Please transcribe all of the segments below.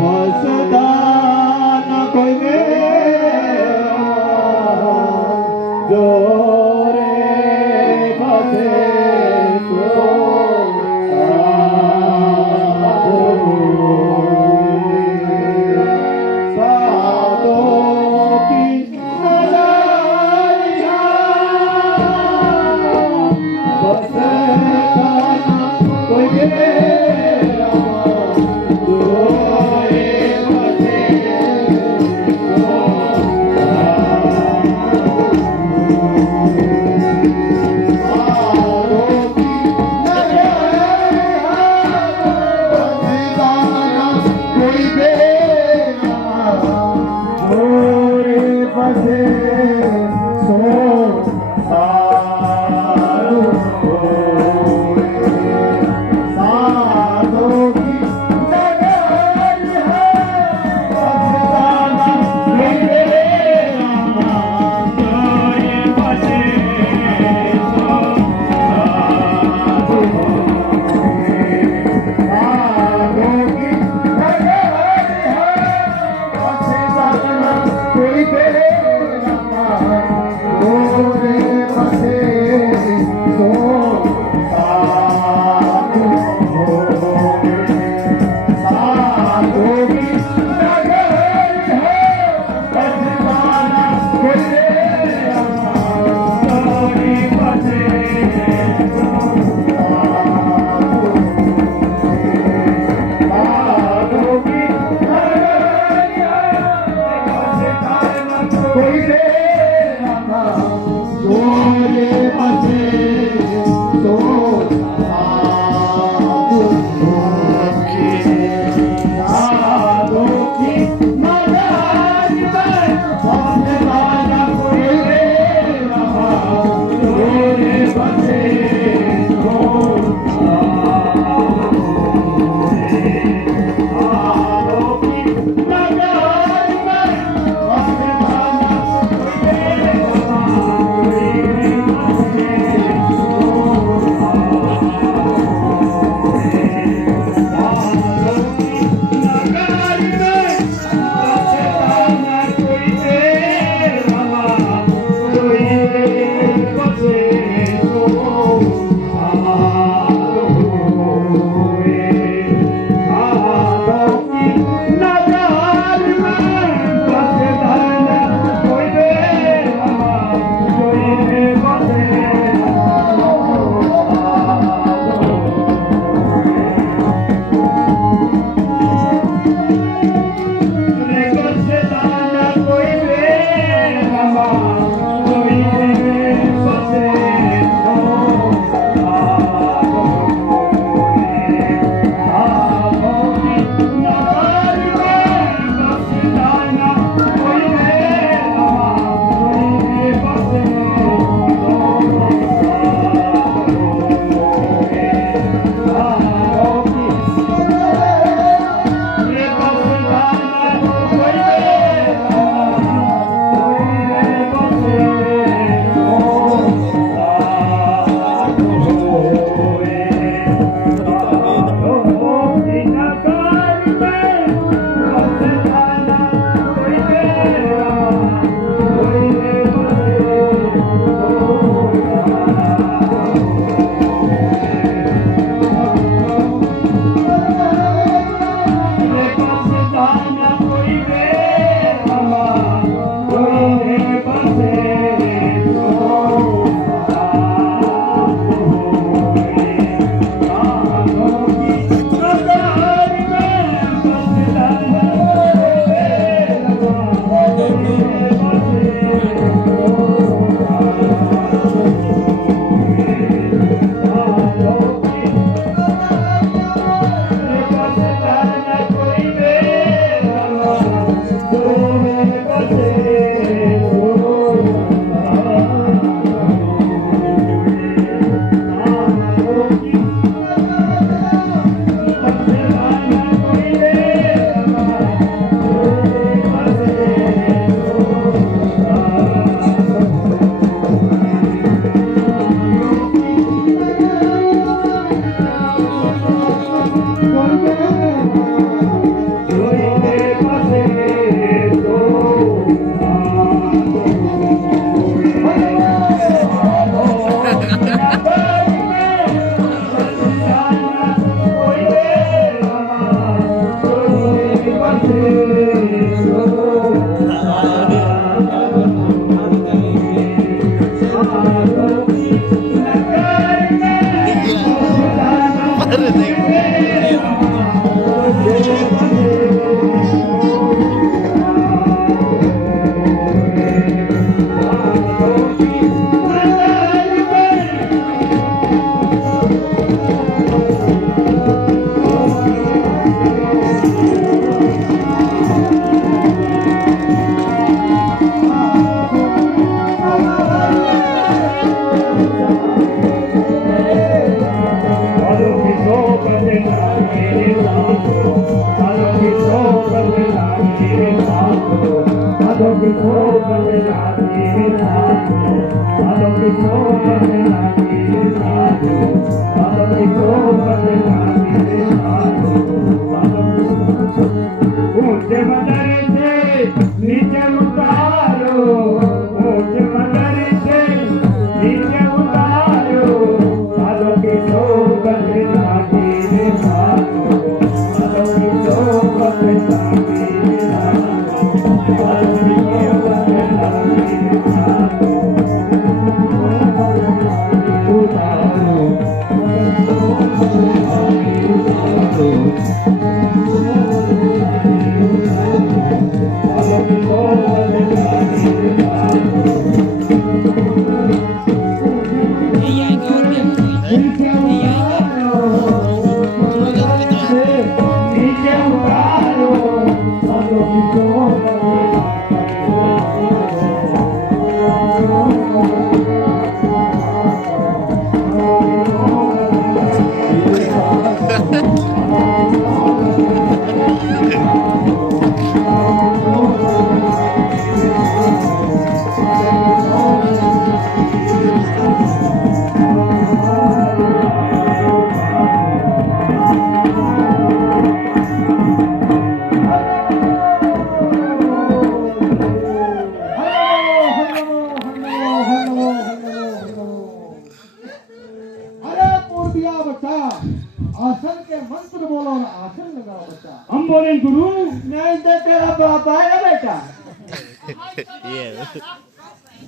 बसता न कोई मेरा जोरे बसे सो साधो की नजरिया बसता न कोई मेरा जोरे बसे कोई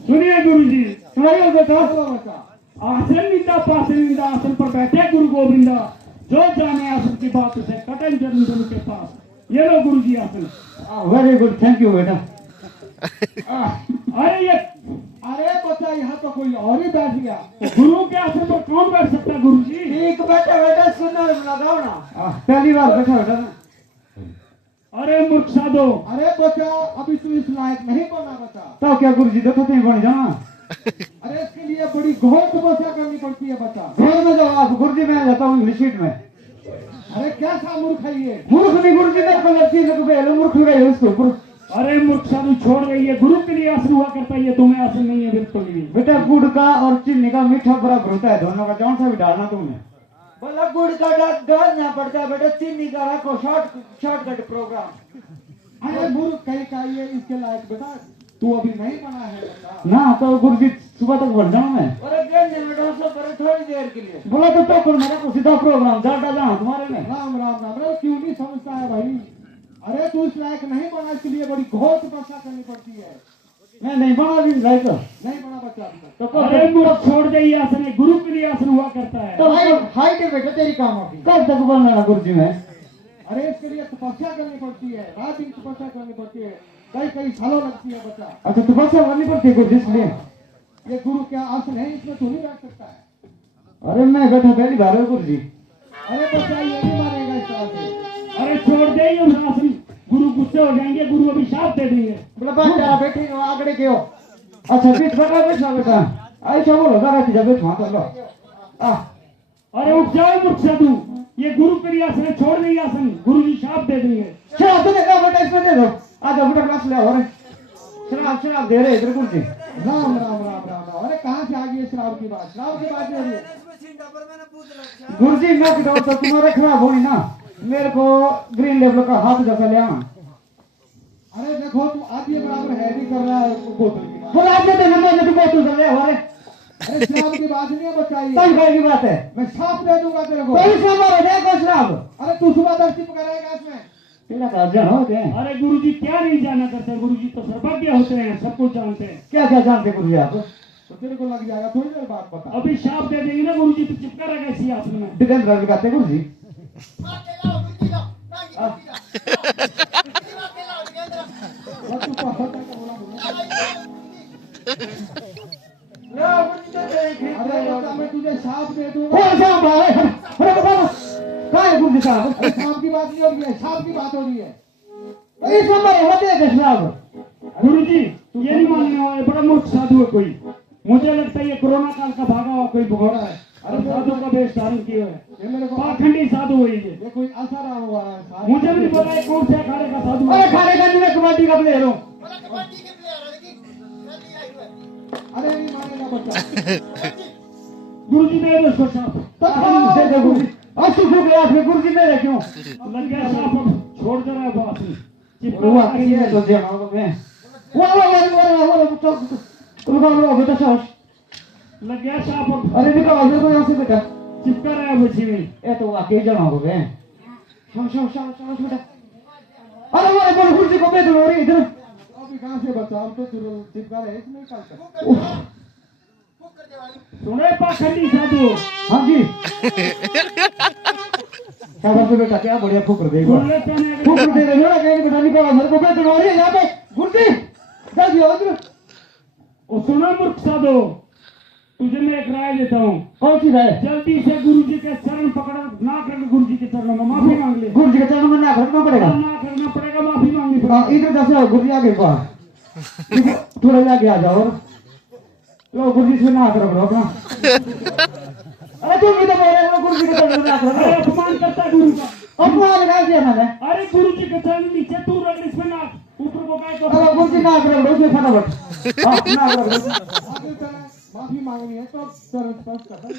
सुनिए गुरु जी, सुनाइए बेटा। आसन निंदा पासन निंदा, आसन पर बैठे गुरु गोविंद, जो जाने आसन की बात उसे कटन जन्म जन्म के पास। ये लो गुरु जी आसन। वेरी गुड, थैंक यू बेटा। अरे बच्चा, यहाँ तो कोई और ही बैठ गया। गुरु के आसन पर कौन बैठ सकता गुरु जी? ठीक बेटा, बेटा सुनो, लगाओ ना। पहली बार बैठा बेटा ना। अरे मूर्ख साधो। अरे बच्चा, अभी तू इस लायक नहीं बना बच्चा। तो क्या गुरु जी, देखो तो बन जाना। अरे इसके लिए बड़ी घोर तपस्या करनी पड़ती है बच्चा। घोर में जाओ आप। गुरु जी मैं जाता हूँ इंग्लिश मीट में। अरे क्या सा मूर्ख है ये? मूर्ख नहीं गुरु जी, मेरे को लगती है मूर्ख गए उसको। अरे मूर्ख साधु छोड़ गई है, गुरु के लिए आसन हुआ करता है, ये तुम्हें आसन नहीं है बिल्कुल भी। बेटा गुड़ का और चीनी का मीठा बराबर होता है, दोनों का कौन सा भी डालना तुमने? बोला गुड़ का डालना पड़ता है बेटा, चीनी का रखो शॉर्टकट प्रोग्राम। अरे मूर्ख कहीं का ये इसके लायक बेटा, तू अभी नहीं बना है बेटा ना। तो गुरु जी सुबह तक बढ़ जाऊँ मैं। अरे थोड़ी देर के लिए बोला तो मेरा को सीधा प्रोग्राम जाटा जाऊँ तुम्हारे में। राम राम राम। अरे क्यों नहीं समझता है भाई? अरे तू इस लायक नहीं बना, इसके लिए बड़ी घोर तपस्या करनी पड़ती है। मैं नहीं बना भी लायक नहीं बना बच्चा। तो अरे मूर्ख छोड़ दे ये आसन, गुरु के लिए आसन हुआ करता है। तो हाइट है बेटा तेरी काम होगी। कब तक बनना गुरु जी में? अरे इसके लिए तपस्या करनी पड़ती है, रात दिन तपस्या करनी पड़ती है, कई सालों लगती है बच्चा। अच्छा तपस्या करनी पड़ती है गुरु जी इसलिए? ये गुरु क्या आसन है, इसमें तू नहीं बैठ सकता है। अरे मैं बैठा पहली बार है गुरु जी। अरे बच्चा ये नहीं मारेगा इस तरह से। अरे छोड़ दे ये आसन, गुरु गुस्से हो जाएंगे, गुरु अभी शाप दे देंगे। बोला बेटा बैठे आगड़े क्यों? अच्छा बीच बैठा बेटा, ऐसा बोलो जरा जब बैठा तो लो। अरे उठ जाओ मूर्ख साधु, ये गुरु के लिए आसन है, छोड़ दे आसन, गुरु जी शाप दे देंगे। शराब तो देखा बेटा, इसमें दे दो। आजा बेटा ग्लास ले आओ। शराब दे रहे इधर गुरु जी। राम राम राम राम। अरे कहाँ से आ गई शराब की बात? शराब की बात हो रही है गुरु जी। मैं किधर तो तुम्हारे खराब होगी ना, मेरे को ग्रीन लेवल का हाथ जैसा ले आना। अरे देखो तू आधी बराबर है नहीं कर रहा है बोतल की। बोला आधे तो नंबर में बोतल कर ले हमारे। अरे शराब की बात नहीं है बताइए, कौन खाई की बात है? मैं साफ दे दूंगा तेरे को। कोई शराब है देखो शराब। अरे तू सुबह 10 पकड़ेगा इसमें। तेरा का जाना होते हैं। अरे गुरुजी क्या नहीं जाना करते, गुरुजी तो सर्वज्ञ होते हैं, सब कुछ जानते हैं। क्या क्या जानते हैं गुरुजी आप? तो तेरे को लग जाएगा, थोड़ी देर बाद बता। अभी शाप दे देंगे ना गुरुजी तो चिपका रहेगा इसी आसन में। दिगंबर लगाते हैं गुरुजी। और तू पकड़ के बोला अरे बता, मैं तुझे साफ दे दूंगा। कौन सा भाई? अरे बाबा क्या है गुरुजी साहब? अरे सांप की बात नहीं हो रही है, सांप की बात हो रही है। इस नंबर होते हैं साहब। गुरुजी ये नहीं मानने वाले, बड़ा मूर्ख साधु है कोई। मुझे लगता है ये कोरोना काल का भागा हुआ कोई भगोड़ा है। अरे साधु का वेश धारण किए हुए ये मेरे को पाखंडी साधु हुई है। ये कोई असर हुआ है साहब। मुझे भी नहीं पता है कौन से अखाड़े का साधु अरे है। खाने का नहीं, कबड्डी का प्लेयर हूँ। अरे नहीं मानेगा बच्चा। गुरुजी दे दो इसको शाप। दे दे गुरुजी। अस्सी फूक गया फिर गुरुजी मेरे क्यों? लग गया शाप, अब छोड़ दे रहा है बात नहीं। रुआ के लिए तो जाना होगा मैं। वो रुका बेटा साहब। लग गया शाप, अब अरे निकाल दे को यहाँ से बेटा। चिपका रहा है बच्ची में। ये तो वाकई जाना होगा मैं। शाबाश बेटा। अरे वो बोल गुरुजी को बेच लो रे इधर। अभी कहाँ से बच्चा, अब तो चिपका रहे इसमें कल तक। सुने पाखंडी साधु। हाँ जी। शाबाश बेटा, क्या बढ़िया फुकर दे बोल ले तो नहीं फुकर दे रहे हो ना, कहीं बेटा निकाल मेरे को बेच लो रे यहाँ पे गुरुजी। जल्दी आओ इधर। और सुना मूर्ख साधु, तुझे मैं एक राय देता हूँ। कौन सी है? जल्दी से गुरुजी के चरण पकड़ो, ना करके गुरुजी के चरणों में माफी मांग ले। गुरुजी के चरणों में ना रखना पड़ेगा। ना करना पड़ेगा, माफी मांगनी हाँ पड़ेगी। इधर जैसे गुरुजी आगे बाहर थोड़ा आगे आ जाओ। लो गुरुजी से ना करो अपना। अरे तुम भी तो बोल रहे हो गुरुजी के चरणों में ना अरे करो। अपमान करता है गुरु का। अपना लगा दिया मैंने। अरे गुरुजी के चरण नीचे तू रगड़, इसमें ना ऊपर को काय अरे को। गुरुजी ना करो उसमें फटाफट। हाँ ना करो। आगे चले, माफी मांगनी है तो चरण स्पर्श कर दे।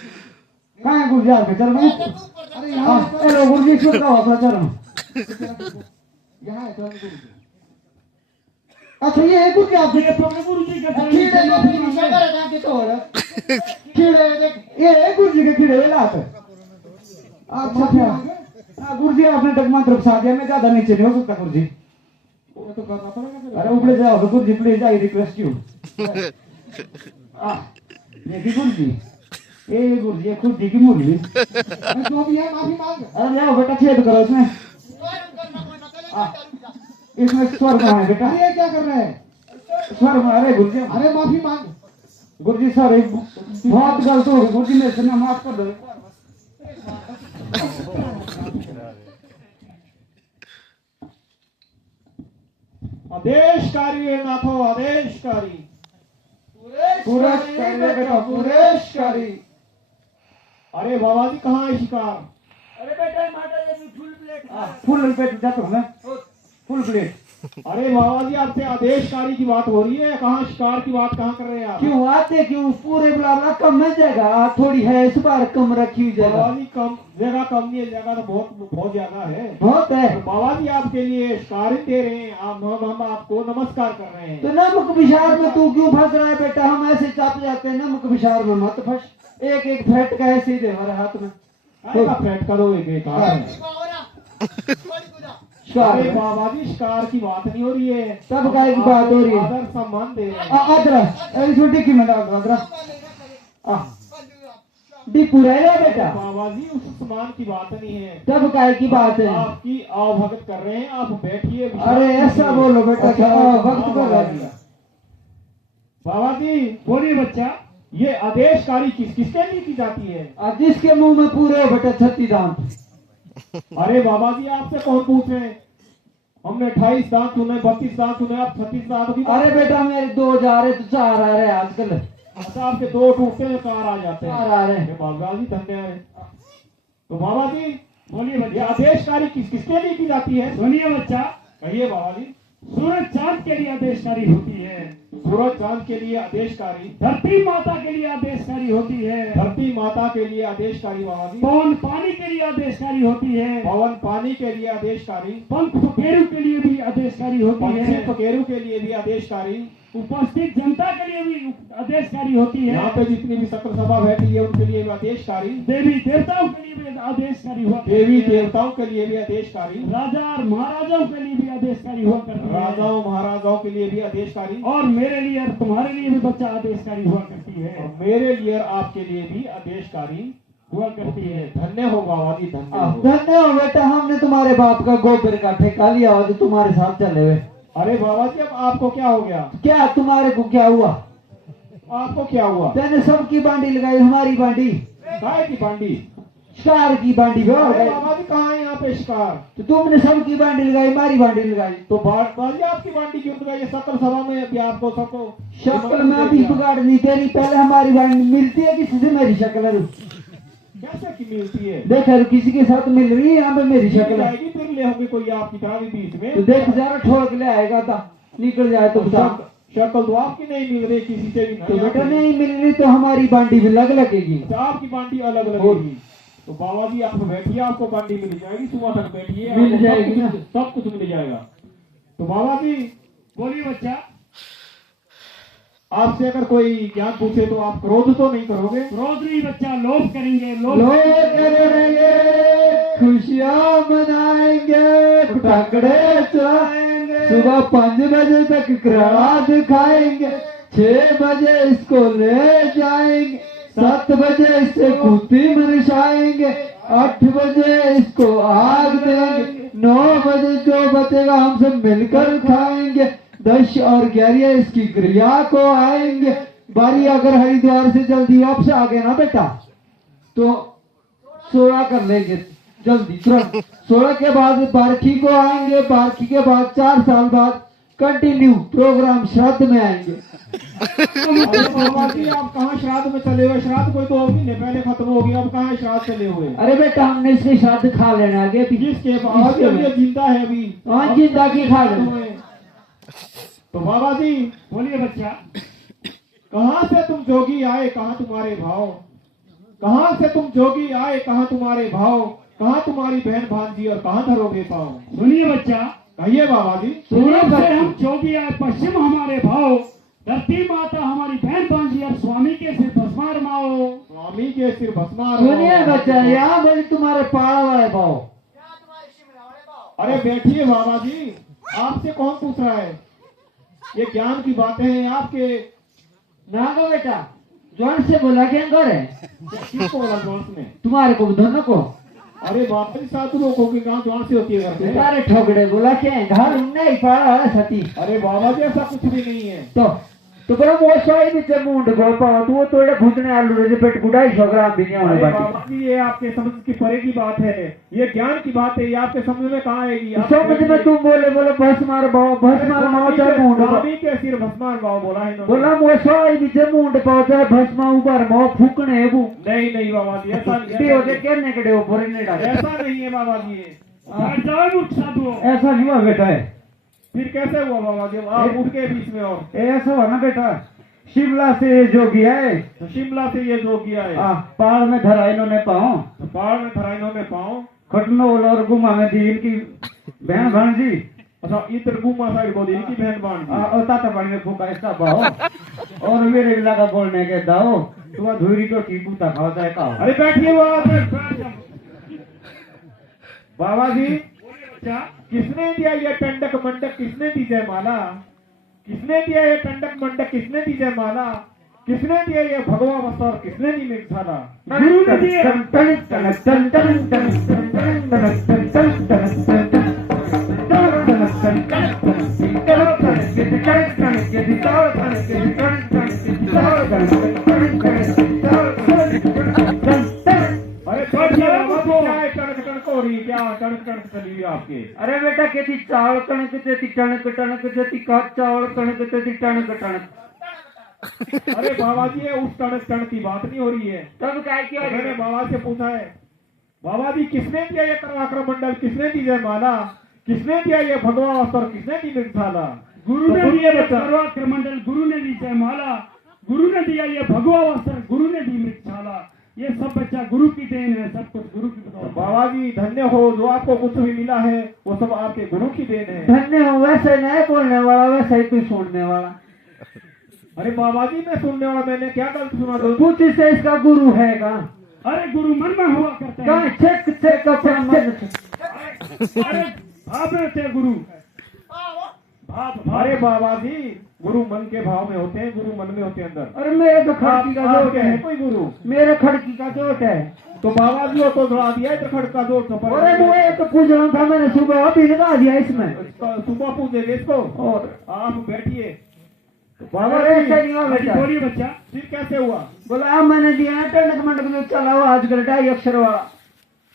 कहाँ है गुरुजी आपके चरण में? अरे यहाँ हाँ है हेलो गुरुजी इसमें कहो अपना चरण। यहाँ है चरण गुरु। अच्छा ये है गुरुजी आपके। ये पकड़ गुरुजी के चरण कीड़े नीचे को माफी भी मांग निशा ले। करे ना कि तो हो रहा। कीड़े देख ये है गुरुजी के कीड़े लात। अच्छा अच्छा। हाँ गुरुजी आपने डगमंत्र फंसा दिया, मैं ज्यादा नीचे नहीं हो सकता गुरुजी। ये तो करना पड़ेगा फिर। अरे ऊपर जाओ तो गुरुजी प्लीज आई रिक्वेस्ट यू। ये की गुरुजी, ये गुरुजी ये खुद की मुरली। अरे जो भी है माफी मांग। अरे जाओ बेटा छेद करो इसमें। इसमें स्वर कहाँ है बेटा? अरे ये क्या कर रहे हैं? स्वर में अरे गुरुजी। अरे माफी मांग। गुरुजी सर बहुत गलत हो गई गुरुजी, मेरे से ना माफ कर दो। आदेशकारी है नाथो, आदेशकारी। पूरेशकारी है बेटा पूरेशकारी। अरे बाबा जी कहाँ है शिकार? अरे बेटा माता ये भी फुल प्लेट। फुल प्लेट जाता हूँ मैं। Full plate. अरे बाबा जी आपसे आदेशकारी की बात हो रही है, कहाँ शिकार की बात कहाँ कर रहे हैं आप? क्यों आते क्यों? पूरे बुला कम है जगह थोड़ी है, इस बार कम रखी हुई बाबा जगह। जी कम जगह, कम नहीं है जगह, तो बहुत बहुत ज्यादा है। बहुत है। तो बाबा जी आपके लिए शिकार दे रहे हैं, हम आपको नमस्कार कर रहे हैं। तो नमक विशार में तू क्यों फंस रहा है बेटा? हम ऐसे चप जाते हैं, नमक विशार में मत फंस। एक एक फैट का है सीधे हमारे हाथ में। का फ्लैट का दो एक अरे बाबा जी शिकार की बात नहीं हो रही है, तब काय की बात हो रही है? आदर सम्मान दे रहे हैं। अदरा इसमें टिक्की में डाल दो अदरा। डिपू रहेगा बेटा। बाबा जी उस सम्मान की बात नहीं है, तब काय की बात है? आपकी आवभगत कर रहे हैं, आप बैठिए। अरे ऐसा बोलो बेटा, अच्छा, क्या वक्त हाँ, कर बाबा रहा जी। है? बाबा जी बोलिए बच्चा। ये आदेशकारी किसके लिए की जाती है? जिसके मुंह में पूरे हो बेटा 36 दांत। अरे बाबा जी आपसे कौन पूछ रहे हैं? हमने 28 दांत चुने, 32 दांत चुने, आप 36 दांत की। अरे बेटा मेरे 2 जा रहे तो 4 आ रहे आजकल। अच्छा आपके 2 टूटते हैं, 4 आ जाते हैं। 4 आ रहे हैं। अरे बाबा जी धन्य है। तो बाबा जी बोलिए ये बच्चा। आदेशकारी किसके लिए की जाती है? सुनिए बच्चा, कहिए बाबा जी। सूरज चांद के लिए आदेशकारी होती है, सूरज चांद के लिए आदेशकारी, धरती माता के लिए आदेशकारी होती है, धरती माता के लिए आदेशकारी बाबा जी, पवन पानी के लिए आदेशकारी होती है, पवन पानी के लिए आदेशकारी, पंख पखेरु के लिए भी आदेश आदेशकारी होती पंछी है, फकीरों के लिए भी आदेशकारी, उपस्थित जनता के लिए भी आदेशकारी होती यहाँ है, पे जितनी भी सकल सभा बैठी है उनके लिए भी आदेशकारी, देवी देवताओं के लिए भी आदेशकारी हुआ करती देवी है, देवताओं के लिए भी आदेशकारी, राजा और महाराजाओं के लिए भी आदेशकारी हुआ करती है, राजाओं महाराजाओं के लिए भी आदेशकारी, और मेरे लिए और तुम्हारे लिए भी बच्चा आदेशकारी हुआ करती है, और मेरे लिए और आपके लिए भी आदेशकारी हुआ करती है। धन्य हो बाबा जी, धन्य हो। धन्य हो बेटा, हमने तुम्हारे बाप का गोबर का ठेका लिया और जो तुम्हारे साथ चले हुए। अरे बाबा जी, अब आपको क्या हो गया? क्या तुम्हारे को क्या हुआ? आपको क्या हुआ? तेने सबकी बांडी लगाई, हमारी बांडी काय की बांडी? शिकार की बांडी हो अरे गई। बाबा जी, कहाँ है यहाँ पे शिकार? तो तुमने सबकी बांडी लगाई, हमारी बांडी लगाई। तो बाजी आपकी बांडी क्यों लगाई? ये सकल सभा में अभी आपको सबको शक्ल में अभी बिगाड़नी तेरी, पहले हमारी बांडी मिलती है किसी से? मेरी शक्ल है, कैसे की मिलती है? देख यार, किसी के साथ मिल रही है यहाँ पे मेरी शक्ल है। जाएगी फिर ले होगी कोई आपकी तरह भी बीच में। तो देख जरा ठोक ले आएगा था, निकल जाए तो बता। शक्ल तो आपकी नहीं मिल रही किसी से भी। तो बेटा नहीं मिल रही तो हमारी बांडी भी लग लगेगी। तो आपकी बांडी अलग लगेगी। तो बाबा जी आप बैठिए, आपको बांडी मिल जाएगी, सुबह तक बैठिए, मिल आपको जाएगी ना? सब कुछ मिल जाएगा। तो बाबा जी बोलिए बच्चा। आपसे अगर कोई ज्ञान पूछे तो आप क्रोध तो नहीं करोगे? क्रोध नहीं बच्चा, लोभ करेंगे, लोभ लोग करेंगे, खुशियाँ मनाएंगे, पटाखे चलाएंगे, सुबह 5 बजे तक किराया दिखाएंगे, 6 बजे इसको ले जाएंगे, 7 बजे इससे कुत्ती मनसाएंगे, 8 बजे इसको आग देंगे, 9 बजे जो बचेगा हम सब मिलकर खाएंगे, 10 और 11 इसकी क्रिया को आएंगे। बारी अगर हरिद्वार से जल्दी वापस आ गए ना बेटा तो 16 कर लेंगे जल्दी तुरंत। 16 के बाद बारखी को आएंगे, बारखी के बाद 4 साल बाद कंटिन्यू प्रोग्राम श्राद्ध में आएंगे। अरे बाबा जी आप कहाँ श्राद्ध में चले हुए? श्राद्ध कोई 2 महीने पहले खत्म हो गया, अब कहाँ श्राद्ध चले हुए? अरे बेटा हमने इसके श्राद्ध खा लेना आगे जिसके बाद ये जिंदा है अभी। हाँ जिंदा की खा लेना। तो बाबा जी बोलिए बच्चा। कहाँ से तुम जोगी आए, कहाँ तुम्हारे भाव? कहाँ से तुम जोगी आए, कहाँ तुम्हारे भाव? कहाँ तुम्हारी बहन भांजी और कहाँ धरोगे पाओ? सुनिए बच्चा। कहिए बाबा जी। पूरब से हम जोगी आए, पश्चिम हमारे भाव, धरती माता हमारी बहन भांजी और स्वामी के सिर भस्मार माओ। स्वामी के सिर भस्मार। सुनिए बच्चा, यहाँ बोली तुम्हारे पाड़ा वाले भाव। अरे बैठिए बाबा जी, आपसे कौन पूछ रहा है? ये ज्ञान की बातें हैं आपके। ना को बेटा जॉन से बोला क्या कर है? किसको बोला जोश ने? तुम्हारे को दोनों को। अरे बाबा जी सात लोगों की गाँव जोन से होती है घर पे। तुम्हारे ठोकड़े बोला क्या घर उनने ही पाड़ा वाला सती। अरे बाबा जी ऐसा कुछ भी नहीं है। तो बड़ा मोशाई भी जब मुंड को पाओ तो वो तोड़े भूतने आलू रे पेट गुड़ाई 100 ग्राम भी नहीं होने अरे बाकी। बाबा जी ये आपके समझ की परे की बात है, ये ज्ञान की बात है, ये आपके समझ में कहाँ आएगी? आप समझ में तुम बोले भस्म मार भाव भस्म मार माओ चाहे मुंड स्वामी के सिर भस्मार भाव बोला है इन्होंने। बोला मोशाई भी जब मुंड पाओ चाहे भस्म ऊपर माओ फूकने है वो। नहीं बाबा जी ऐसा टी हो जाए कहने के डे ऊपर नहीं डाले। ऐसा नहीं है बाबा जी ये। ऐसा नहीं हुआ बेटा है। फिर कैसे हुआ बाबा जी? आप उठ के बीच में और ऐसा हुआ ना बेटा, शिमला से जोगी है तो शिमला से ये जो किया है पहाड़ में धरा इन्होंने पाओ, तो पहाड़ में धरा इन्होंने पाओ। खटनोल और गुमा में दी इनकी बहन भांजी। अच्छा इधर गुमा साइड को दी इनकी बहन बांध दी। और ताता पानी में फूका इसका पाओ और मेरे लगा बोलने के दाओ तुम्हारा धुरी तो ठीक कुत्ता खाओ चाहे खाओ। अरे बैठिए बाबा जी। किसने दिया ये टंडक मंडक, किसने दी जयमाला? किसने दिया ये टंडक मंडक, किसने दी जयमाला? किसने दिया ये भगवा वस्त्र, किसने दी मिठाला? गुरु ने दिया। अरे क्या है टणक टणक हो रही, क्या टणक टणक चली हुई आपके? अरे बेटा कहती चावल कणक देती टणक टणक देती का चावल कणक देती टणक टणक। अरे बाबा जी ये उस टणक टणक की बात नहीं हो रही है। तब क्या किया? मैंने बाबा से पूछा है बाबा जी किसने दिया ये करवाकर मंडल, किसने दी जयमाला, किसने दिया ये भगवा वस्त्र, किसने दी मिठाला? गुरु ने दिया सर्वात्र मंडल, गुरु ने दी जयमाला, गुरु ने दिया ये भगवा वस्त्र, गुरु ने दी मृतशाला, ये सब बच्चा गुरु की देन है, सब कुछ गुरु की बदौलत। बाबा जी धन्य हो, जो आपको कुछ भी मिला है वो सब आपके गुरु की देन है। धन्य हो, वैसे नहीं बोलने वाला, वैसे ही तू सुनने वाला। अरे बाबा जी मैं सुनने वाला, मैंने क्या गलत सुना? तो पूछ इससे, इसका गुरु है कहाँ? अरे गुरु मन में हुआ करते कहाँ? हैं। चेक चेक अपना मन से। अरे भाव में होते हैं गुरु, भाव। अरे बाबा जी गुरु मन के भाव में होते हैं, गुरु मन में होते हैं अंदर। अरे मेरे तो खड़की का जोट आपके है, है कोई गुरु? मेरे खड़की का जोट है। तो बाबा जी हो तो धड़ा दिया है, तो खड़का जोड़ तो पर अरे वो एक तो पूछ रहा था मैंने, सुबह अभी लगा दिया इसमें। सुबह पूछेंगे इसको। और आप बैठिए। तो बाबा बाबा ऐसा जी नहीं हुआ अरे बेटा। बोलिए बच्चा। फिर कैसे हुआ? बोला अब मैंने दिया है टंडक मंडक में चला हुआ आजकल 2.5 अक्षर वाला।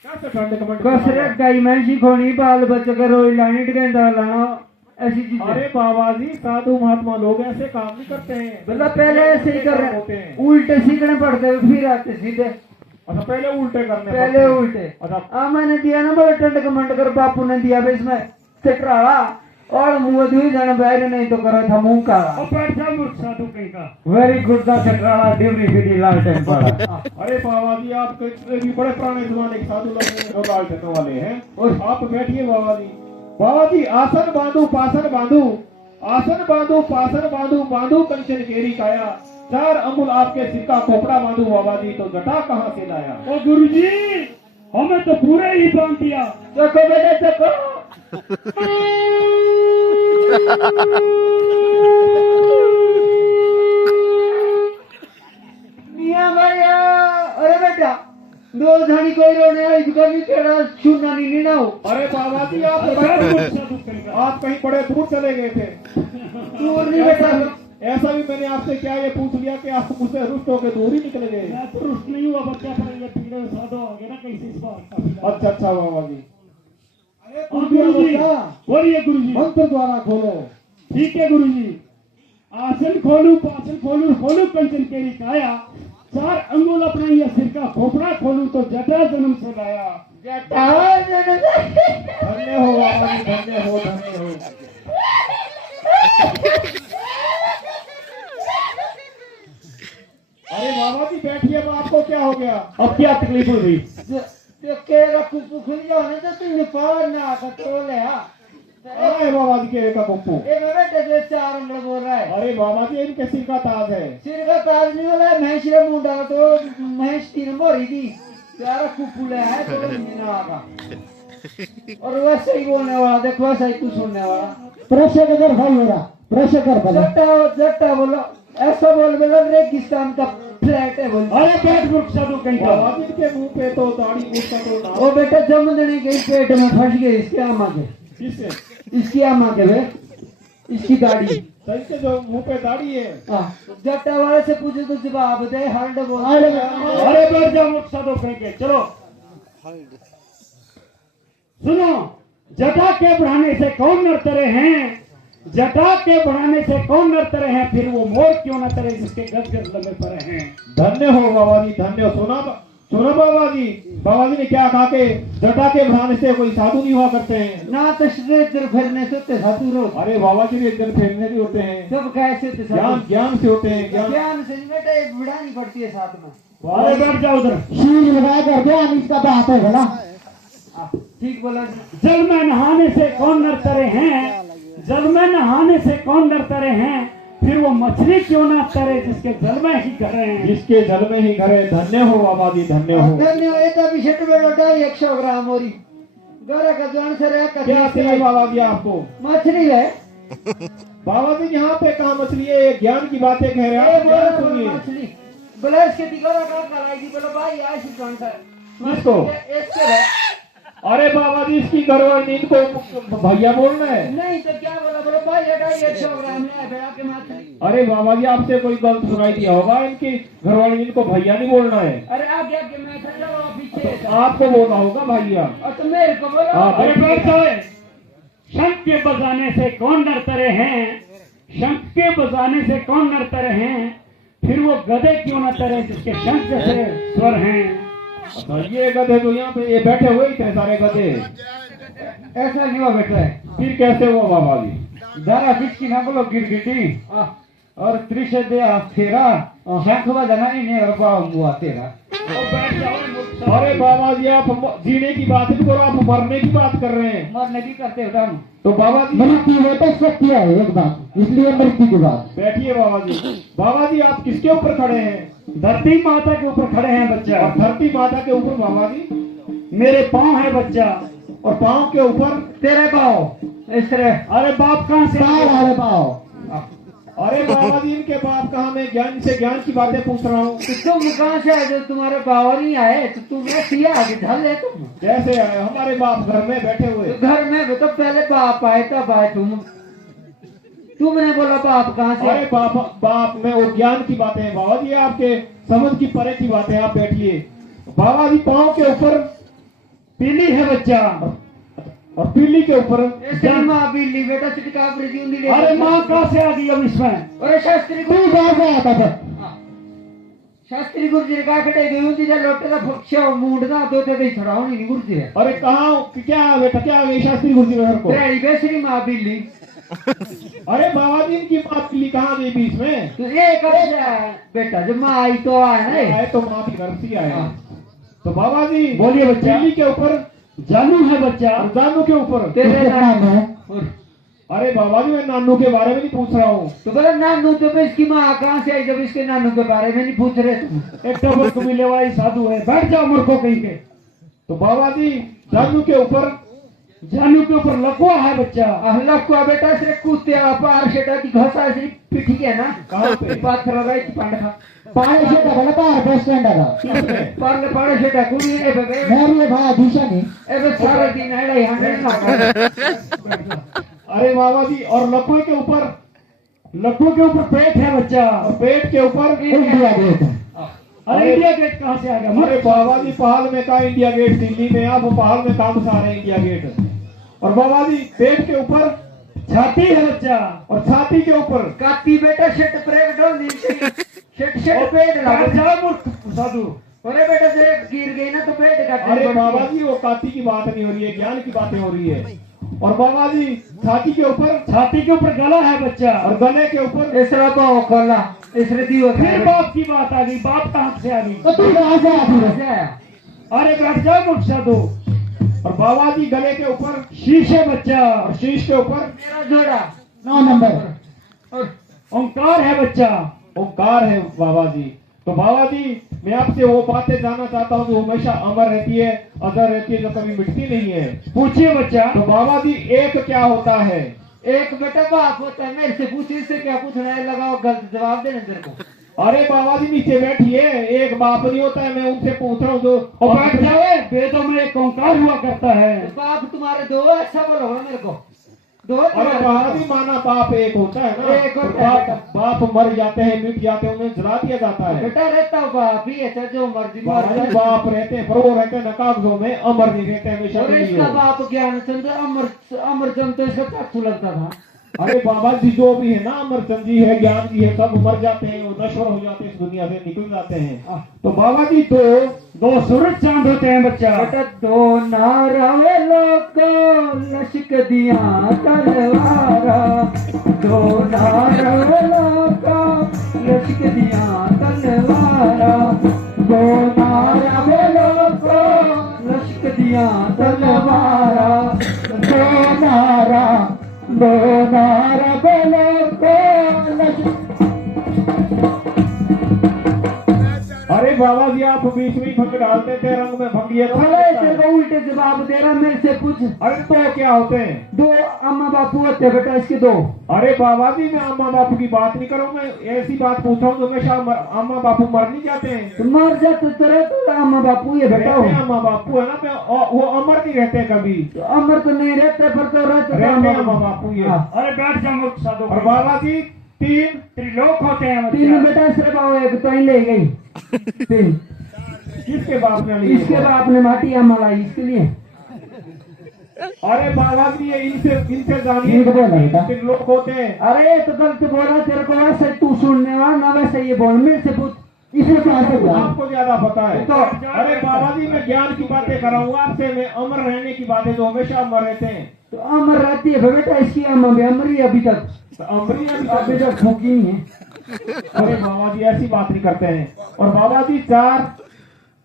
कैसे ठंड कमेंट? कसरत गाई मैं सीखोनी, बाल बच्चे का रोई लानी, गेंदा लाना, ऐसी चीजें। अरे बाबा जी साधु महात्मा लोग ऐसे काम नहीं करते हैं। बोला पहले ऐसे ही कर होते रहे, हैं। उल्टे सीखने पड़ते हैं, फिर आते सीधे। अच्छा पहले उल्टे करने पहले पड़ते हैं। उल्टे। अच्छा मैंने दिया ना बोले टंडक मंडकर, बापू ने दिया भी इसमें चटराड़ा और मुंह धुई जाना बैर, नहीं तो करा था मुंह काला। और बैठ जा मूर्ख साधु कहीं का। वेरी गुड दा चटराड़ा डिवरी फिरी लालटेन पड़ा। अरे बाबा जी आप भी बड़े पुराने जमाने के साधु लोग लाल टेकने वाले हैं। और आप बैठिए बाबा जी। बाबा जी आसन बांधू पासन बांधू, आसन बांधू पासन बांधू, बांधू कंचन केरी काया, 4 अंगुल आपके सिर का खोपड़ा बांधू बाबा जी, तो जटा कहाँ से लाया? ओ गुरुजी हमें तो पूरे ही बांध दिया। चको बेटा चको। मियां भैया, अरे बेटा 2 धनी कोई रोने आई कभी तेरा छूना नहीं ना हो। अरे बाबा जी आप बैठ मूर्ख साधु कहीं का। आप कहीं बड़े दूर चले गए थे। दूर नहीं बेटा, ऐसा भी मैंने आपसे क्या ये पूछ लिया कि आप मुझसे रुष्ट होकर दूर ही निकले गए? मैं तो रुष्ट नहीं हुआ बच्चा, पर ये पीड़े साधु आ गया ना कैसे इस बार। अच्छा अच्छा बाबा जी। और गुरुजी बोलिए गुरुजी। मंत्र द्वारा खोलो। ठीक है गुरुजी। आसन खोलू पासन खोलू, खोलू कंचन केरी काया, 4 अंगुल अपना ये सिर का खोपड़ा खोलू, तो जटा जन्म से लाया। धन्य हो बाबा जी, धन्य हो धन्य हो। अरे बाबा जी बैठिए, अब आपको क्या हो गया? अब क्या तकलीफ हुई? केरा कुप्पू खुल जाओ ना तो तुमने पार ना आकर तो ले आ। अरे बाबा जी के का पप्पू। एक बेटे जो 4 अंगड़ बोल रहा है। अरे बाबा जी इनके सिर का ताज है। सिर का ताज नहीं बोला है, महेश रे मुंडा का तो महेश 3 मोरी थी, प्यारा कुप्पू ले है तो नहीं आगा। और वैसे ही बोलने वाला, देखो वैसा ही कुछ सुनने वाला। प्रेशर कर भाई मेरा, प्रेशर कर भला। जट्टा बोलो, ऐसा बोलो रेगिस्तान का फ्लैट है बोलो। अरे बैठ मूर्ख साधु कहीं का। बाबा जी के मुंह पे तो दाढ़ी मूछ का तो नाम। वो बेटा जमदनी गई पेट में फंस गई इसके अम्मा के, किससे? इसकी अम्मा के वे, इसकी दाढ़ी। सही से जो मुंह पे दाढ़ी है। जट्टा वाले से पूछे तो जवाब दे, हल्ड बोल। अरे बैठ जाओ मूर्ख साधु कहीं के। चलो सुनो, जटा के बढ़ाने से कौन नर तरे हैं, जटा के बढ़ाने से कौन नर तरे हैं, फिर वो मोर क्यों न तरे जिसके गज गज लगे पड़े हैं। धन्य हो बाबा जी, धन्य हो। सुनो बाबा जी, बाबा जी ने क्या कहा कि जटा के बढ़ाने से कोई साधु नहीं हुआ करते हैं ना तो शरीर फिरने से होते साधु रो। अरे बाबा जी भी एक दिन फेरने भी होते हैं, सब कैसे होते ज्ञान साधु? ज्ञान से होते हैं। ज्ञान ज्ञान से नहीं बेटा, एक बिड़ानी पड़ती है साथ में। अरे बैठ जाओ उधर। शील लगा कर ज्ञान इसका बात है भला। ठीक बोला। जल में नहाने से कौन नर तरे हैं, जल में नहाने से कौन नर तरे हैं, फिर वो मछली क्यों ना तरे जिसके जल में ही घरे हैं। जिसके जल में ही घरे। धन्य हो बाबा जी, धन्य हो। धन्य एक अभी शट में लौटा 100 ग्राम हो रही गोरा का जान से रह क्या सिलाई बाबा जी आपको? मछली है बाबा जी यहाँ पे कहा मछली है? ये ज्ञान की बातें कह रहे हैं आप, ज्ञान सुनिए। मछली बोला इसके दिगोरा का कराएगी, बोला भाई आज ही कौन सा किसको? इसके है। अरे बाबा जी इसकी घरवाली इनको भैया बोलना है? नहीं तो क्या बोला, बोला भाई लगा 100 ग्राम ले भैया के मछली। अरे बाबा जी आपसे कोई गलत सुनाई दिया होगा, इनकी घरवाली इनको भैया नहीं बोलना है। अरे आगे आगे मैं खड़ा हूं पीछे। आपको बोलना होगा भैया। और तुम मेरे को बोलो। हाँ, अरे बैठ जाओ। शंख के बजाने से कौन नर तरे हैं, शंख के बजाने से कौन नर तरे हैं, फिर वो गधे क्यों न तरे जिसके शंख जैसे स्वर हैं। अच्छा ये गधे तो यहाँ पे ये बैठे हुए ही थे सारे गधे। ऐसा नहीं हुआ बेटा है। फिर कैसे हुआ बाबा जी? दारा किसकी ना बोलो गिरगिटी और त्रिशे दे तेरा शंख बजाना नहीं और हुआ तेरा। और बैठ जाओ मूर्ख साधु। अरे बाबा जी आप जीने की बात भी करो, आप मरने की बात कर रहे हैं। मरने की करते हो तुम। तो बाबा जी मृत्यु वो तो सत्य है एक बात, इसलिए मृत्यु की बात। बैठिए बाबा जी। बाबा जी आप किसके ऊपर खड़े हैं? धरती माता के ऊपर खड़े हैं बच्चा। और धरती माता के ऊपर बाबा जी, मेरे पाँव है बच्चा। और पाँव के ऊपर तेरे पाँव इस तरह। अरे बाप कहाँ से पार हमारे पाओ। अरे बाबा जी इनके बाप कहाँ? मैं ज्ञान से ज्ञान की बातें पूछ रहा हूँ। तो तुम कहाँ से आए जो तुम्हारे बाबा नहीं आए? तो तुम्हें किया आगे ढल है तुम। कैसे आए? हमारे बाप घर में बैठे हुए। तो घर में तो पहले बाप आए तब आए तुम। तुमने बोला बाप कहाँ से? अरे बाप बाप में वो ज्ञान की बातें हैं बाबा जी, आपके समझ की परे की बातें। आप बैठिए। बाबा जी पाँव के ऊपर पीली है बच्चा। और पीली के ऊपर ऐसे माँ बिल्ली बेटा चिटका प्रति उंदी। अरे माँ कहाँ से आ गई अब इसमें? अरे शास्त्री तू गुरु कहाँ से आता था? शास्त्री गुरु जी ने कहा कटे गई उंदी लोटे का फक्शा मूंडना दो ते छड़ाओ नहीं गुरु जी है। अरे कहाँ क्या बेटा, क्या आ गई शास्त्री गुरु जी घर को? तेरी बेसरी माँ बिल्ली। अरे बाबा जी इनकी माँ पीली कहाँ गई बीच में? तो ये करे बेटा जब माँ आई तो आए ना। आए तो माँ की घर से आए। हाँ। तो बाबा जी बोलिए बच्चा। पीली के ऊपर जानू है बच्चा। और जानू के ऊपर तेरे नाम है। अरे बाबा जी मैं नानू के बारे में नहीं पूछ रहा हूँ। तो बोला नानू तो मैं इसकी माँ कहाँ से आई जब इसके नानू के बारे में नहीं पूछ रहे तुम। एक डबल कुमिले वाली साधु है, बैठ जाओ मूर्खों कहीं के। तो बाबा जी जानू के ऊपर जानू के ऊपर लकुआ है बच्चा। लकुआ बेटा से कुत्ते पार शेटा की घसा से पिठी है ना। कहाँ पे? पाथर रही की पांडा पाड़े शेटा बोला पार बस स्टैंड आगा। पारले पाड़े शेटा कुनी ए बे मेरे भाई दिशा नहीं। ए बे सारा दिन है 100 ना। अरे बाबा जी और लकुए के ऊपर लकुए के ऊपर पेट है बच्चा। और पेट के ऊपर इंडिया गेट। अरे इंडिया गेट कहाँ से आ गया? अरे बाबा जी पहाड़ में कहा इंडिया गेट दिल्ली में, आप पहाड़ में काम से आ रहे हैं इंडिया गेट। और बाबा जी पेट के ऊपर छाती है बच्चा। और छाती के ऊपर काती बेटा शेट ब्रेक डाउन दी शेट शेट पेट बैठ लगा। जाओ मूर्ख साधु। अरे बेटा से गिर गई ना तो पेट काटने अरे पड़ती बाबा है। जी वो काती की बात नहीं हो रही है, ज्ञान की बातें हो रही है। और बाबा जी छाती के ऊपर छाती के ऊपर गला है बच्चा। और गले के ऊपर इसरा पाओ खोला इसरे दियो फिर बाप की बात आ गई। बाप कहाँ से आ गई? तो तू कहाँ से आती है? अरे बैठ जाओ मूर्ख साधु। और बाबा जी गले के ऊपर शीशे बच्चा। और शीश के ऊपर मेरा जोड़ा 9 नंबर और ओंकार है बच्चा। ओंकार है बाबा जी। तो बाबा जी मैं आपसे वो बातें जानना चाहता हूँ जो हमेशा अमर रहती है, अजर रहती है, जो कभी मिटती नहीं है। पूछिए बच्चा। तो बाबा जी एक क्या होता है? एक बेटा बाप होता है। मेरे से पूछ इससे क्या पूछना है? लगाओ गलत जवाब देना तेरे को। अरे बाबा जी नीचे बैठिए। एक बाप नहीं होता है, मैं उनसे पूछ रहा हूँ जो और बैठ जाओ। वेदों में एक ओंकार हुआ करता है। बाप तुम्हारे दो है, अच्छा बोलो मेरे को दो। अरे बाबा जी माना बाप एक होता है ना। एक होता है। बाप मर जाते हैं, मिट जाते हैं, उन्हें जला दिया जाता है। बेटा रहता हूँ बाप ही अच्छा जो मर्जी बाबा जी बाप रहते हैं पर वो रहते हैं नकाबों में, अमर नहीं रहते हमेशा और के लिए। इसका बाप ज्ञानचंद अमरचंद तो इसका चाचू लगता था। अरे बाबा जी जो भी है ना, अमरचंद जी है, ज्ञान जी है, सब मर जाते हैं, वो नश्वर हो जाते हैं, इस दुनिया से निकल जाते हैं। तो बाबा जी दो सूरज चांद होते हैं बच्चा। बेटा दो नारावे लोको लश्क दिया तलवारा। दो नारावे लोको लश्क दिया तलवारा। दो नारावे लोको लश्क दिया तलवारा। दो नारा बोलो को लश्क। अरे बाबा जी आप बीच में ही भंग डालते थे, रंग में भंग ये तो तेरे को उल्टे जवाब दे रहा मेरे से पूछ। अरे तो क्या होते हैं? दो अम्मा बापू होते बेटा इसके दो। अरे बाबा जी मैं अम्मा बापू की बात नहीं करूँ, मैं ऐसी बात पूछ रहा हूँ जो हमेशा अम्मा बापू मर नहीं जाते हैं। तो मर जाते तेरे तो अम्मा बापू ये बेटा हो। रहते हैं अम्मा बापू है ना, वो अमर नहीं रहते कभी। तो अमर तो नहीं रहते पर तो रहते रहते हैं अम्मा बापू ये। हाँ। अरे बैठ जाओ मूर्ख साधु। और बाबा जी तीन त्रिलोक होते हैं तीन बच्चा। बेटा सिर्फ आओ एक तो ही ले गई। तीन किसके बाप ने लिए? इसके बाप ने माटी अम्मा लाई इसके लिए। अरे बाबा जी ये इनसे ठीक जानिए बोला बेटा। तीन लोग होते हैं। अरे तो गलत बोला तेरे को वैसे तू सुनने वाला ना वैसे ये बोल मेरे से पूछ। इसे कहाँ से बोला? आपको ज्यादा पता है। तो अरे बाबा जी मैं ज्ञान की बातें कराऊंगा आपसे, मैं अमर रहने की बातें जो हमेशा अमर रहते हैं। तो अमर रहती है बेटा इसकी अम्मा भी अमर ही अभी तक। तो अमरी अभी तक फूकी नहीं है। अरे बाबा जी ऐसी बात नहीं करते हैं। और बाबा जी चार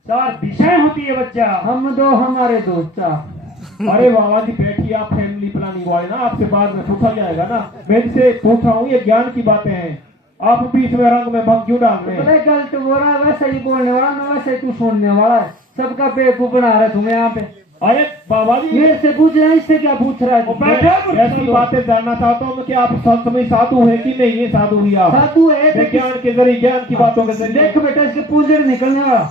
चार दिशाएं होती है बच्चा। हम दो हमारे दोस्त। अरे बाबा जी बैठिए, आप फैमिली प्लानिंग वाले ना, आपसे बाद में पूछा जाएगा ना। मैं इनसे पूछ रहा हूँ, ये ज्ञान की बातें हैं, आप बीच में रंग में भंग क्यों डाल रहे हैं? बोले गलत बोल रहा है, वैसे ही बोलने वाला ना, वैसे ही तू सुनने वाला है। सबका बेवकूफ बना रहा है तुम्हें यहाँ पे। अरे बाबा जी मेरे से पूछ रहे हैं, इससे क्या पूछ रहा है? मैं ऐसी बातें जानना चाहता हूँ कि आप संत में साधु है कि नहीं है? साधु भी आप साधु है मैं ज्ञान के जरिए, ज्ञान की बातों के जरिए। देख बेटा, इसके पूंजड़ निकलने वाला।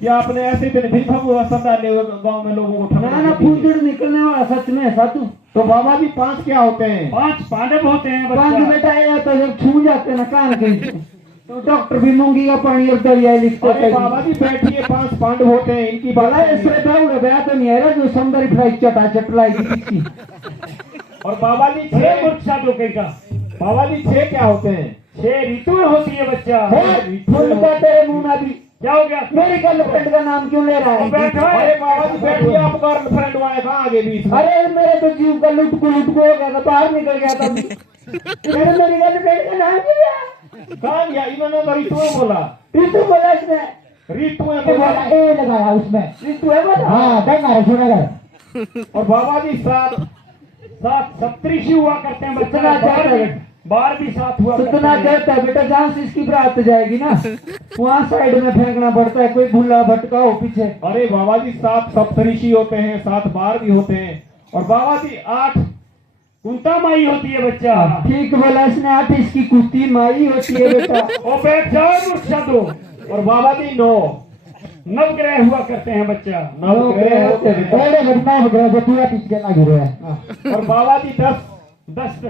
क्या आपने ऐसे दिन भी भगवान डाले हुए गाँव में लोगों को ना ना, ठंडा? पूंजड़ निकलने वाला सच में साधु। तो बाबा जी 5 क्या होते हैं? 5 पांडव होते हैं पांच बच्चा। बेटा ये होता है, जब छू जाते हैं ना कान के नीचे, तो डॉक्टर भी मूंगी का पानी और दरिया लिखते अरे बाबा जी बैठिए, 5 पांडव होते हैं, इनकी बात बोला इसमें बया तो नहीं है ना, जो सौंदर्य फ्लाई चटलाई की पिछली। और बाबा जी अरे 6, मूर्ख साधु कहेगा। बाबा जी 6 क्या होते हैं? 6 ऋतुएं होती है बच्चा। फुल का तेरे मुंह में भी क्या हो गया? मेरी गर्लफ्रेंड का नाम क्यों ले रहा है? बैठो। अरे बाबा जी बैठिए, आप गर्लफ्रेंड वाले कहाँ आगे बीच में? अरे मेरे तो जीव का लुट को हो गया था, बाहर निकल गया था। मैंने मेरी गर्लफ्रेंड का नाम लिया। कहाँ गया? इन्होंने तो ऋतुएं बोला। ऋतु बोला इसने, ऋतुएं बोला बोला। ए लगाया उसमें, ऋतु है बोला। हाँ डंगा सुनेगा। और बाबा जी 7 सप्तऋषि हुआ करते हैं बच्चा। कितना जाता है? बार भी 7 हुआ करते कितना हैं। कहता है बेटा, जहाँ से इसकी बरात जाएगी ना, वहाँ साइड में फेंकना पड़ता है, कोई भूला भटका हो पीछे। अरे बाबा जी 7 सप्तऋषि होते हैं, 7 बार भी होते हैं। और बाबा जी 8 कुंता माई होती है बच्चा। ठीक बोला इसने, 8 इसकी कुत्ती माई होती है बेटा। ओ बैठ जाओ मूर्ख साधु। और बाबा जी 9 नवग्रह हुआ करते हैं बच्चा। नवग्रह होते हैं। और बाबा जी 10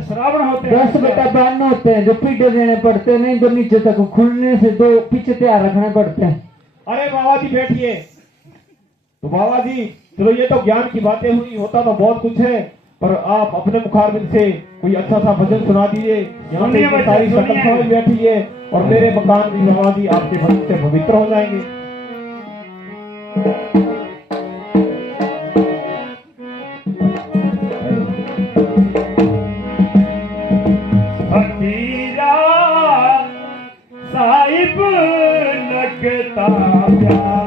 श्रावण होते हैं 10 बेटा बान होते हैं, जो पीढ़े देने पड़ते हैं, नहीं तो नीचे तक खुलने से 2 पीछे तैयार रखने पड़ते हैं। अरे बाबा जी बैठिए। तो बाबा जी चलो, ये तो ज्ञान की बातें हुई, होता तो बहुत कुछ है, पर आप अपने मुखारबिंद से कोई अच्छा सा भजन सुना दीजिए। यहाँ पे इतनी सारी सकल समझ बैठी है, और मेरे मकान भी बाबा जी आपके भजन से पवित्र हो जाएंगे। फकीरा साहिब लगता प्यार।